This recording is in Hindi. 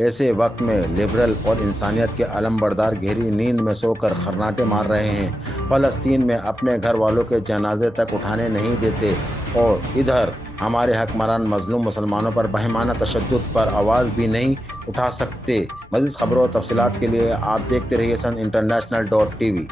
ऐसे वक्त में लिबरल और इंसानियत के अलमबरदार गहरी नींद में सोकर खर्राटे मार रहे हैं। फ़लस्तीन में अपने घर वालों के जनाजे तक उठाने नहीं देते और इधर हमारे हकमरान मजलूम मुसलमानों पर बहिमाना तशद्दुद पर आवाज़ भी नहीं उठा सकते। मज़ीद खबरों और तफसीलात के लिए आप देखते रहिए सन इंटरनेशनल.tv।